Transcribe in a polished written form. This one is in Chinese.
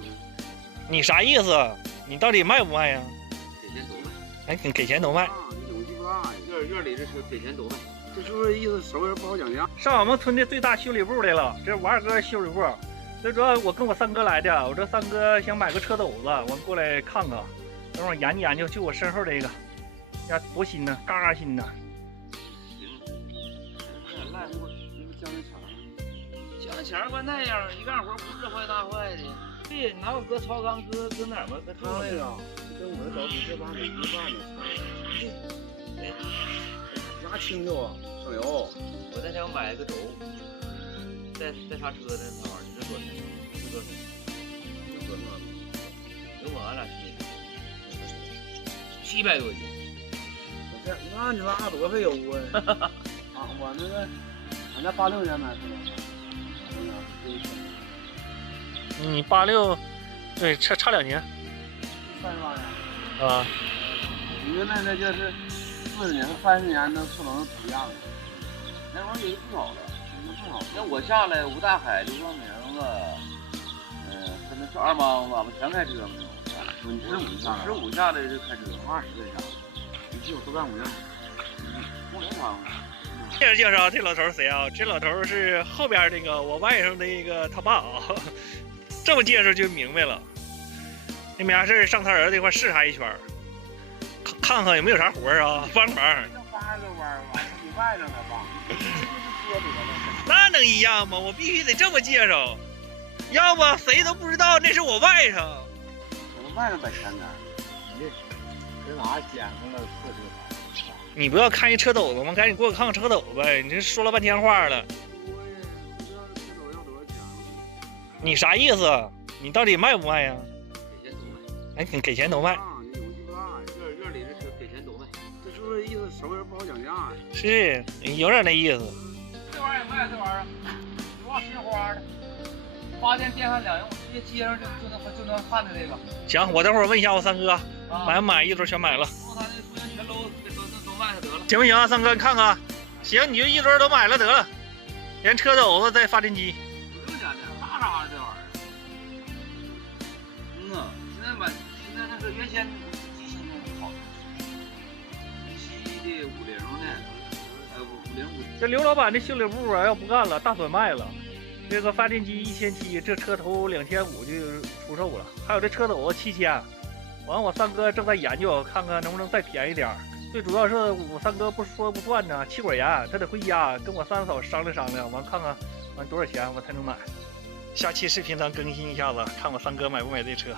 的。你啥意思？你到底卖不卖呀？给钱都卖。哎，你给钱都卖。勇气不大呀！院里的车给钱都卖。这是不是意思熟人不好讲价？上俺们村的最大修理部来了，这是我二哥修理部。最主要我跟我三哥来的，我这三哥想买个车斗子，我过来看看，等会儿研究研究。就我身后这个，呀，多新呢，嘎嘎新呢。行，赖不那个交那钱，交那钱吧那样，一干活不是坏大坏的。对，拿我搁超钢，搁哪儿吧？搁他那个，跟我的找比这帮得一半的。哎，啥清楚啊？省油。我在想买个轴，带刹车的那玩意儿，这多少钱？这多少钱？这多少钱？有我俺俩去700多斤。那你拉多费油啊！啊，我那个，俺家86年买的。你86，对，差2年。38年。啊。你说那就是40年、30年都不能一样的。那玩意儿也不好了，不好。像我下来吴大海、刘光明啊，他那是2帮子，我们全开车没有。你15下来就开车，20岁下来。你记我都干5样。工人厂。介绍介绍，这老头谁啊？这老头是后边那个我外甥的一个他爸啊。这么介绍就明白了。那没啥事上他儿子一块视察一圈，看看有没有啥活啊，帮忙。就8个弯吧，你外甥的吧？那能一样吗？我必须得这么介绍，要不谁都不知道那是我外甥。我外甥在前边，你这哪捡上了破车？你不要看一车斗子吗？赶紧给我看看车斗子呗！你这说了半天话了。你啥意思？你到底卖不卖呀？给钱都卖。哎，你给钱都卖。你勇气不大呀！院里的车给钱都卖。这是不是意思熟人不好讲价呀？是，有点那意思。这玩意儿也卖，这玩意儿不往心花的，发电电焊2用，直接接上就能焊的这个。行，我等会儿问一下我三哥，买不买？一轮全买了。他那出现全都卖了得了。行不行啊，三哥？你看看。行，你就一轮都买了得了，连车斗子带发电机。不用钱的，大啥的这玩意儿。现在那个原先机芯都好，7的、50的，50。这刘老板这修理部啊，要不干了，大损卖了。这个发电机1700，这车头2500就出售了，还有这车斗子7000。完，我三哥正在研究，看看能不能再便宜点。最主要是我三哥不说不算呢，气管炎，他得回家跟我三嫂商量商量，完看看完多少钱我才能买。下期视频咱更新一下子，看我三哥买不买这车。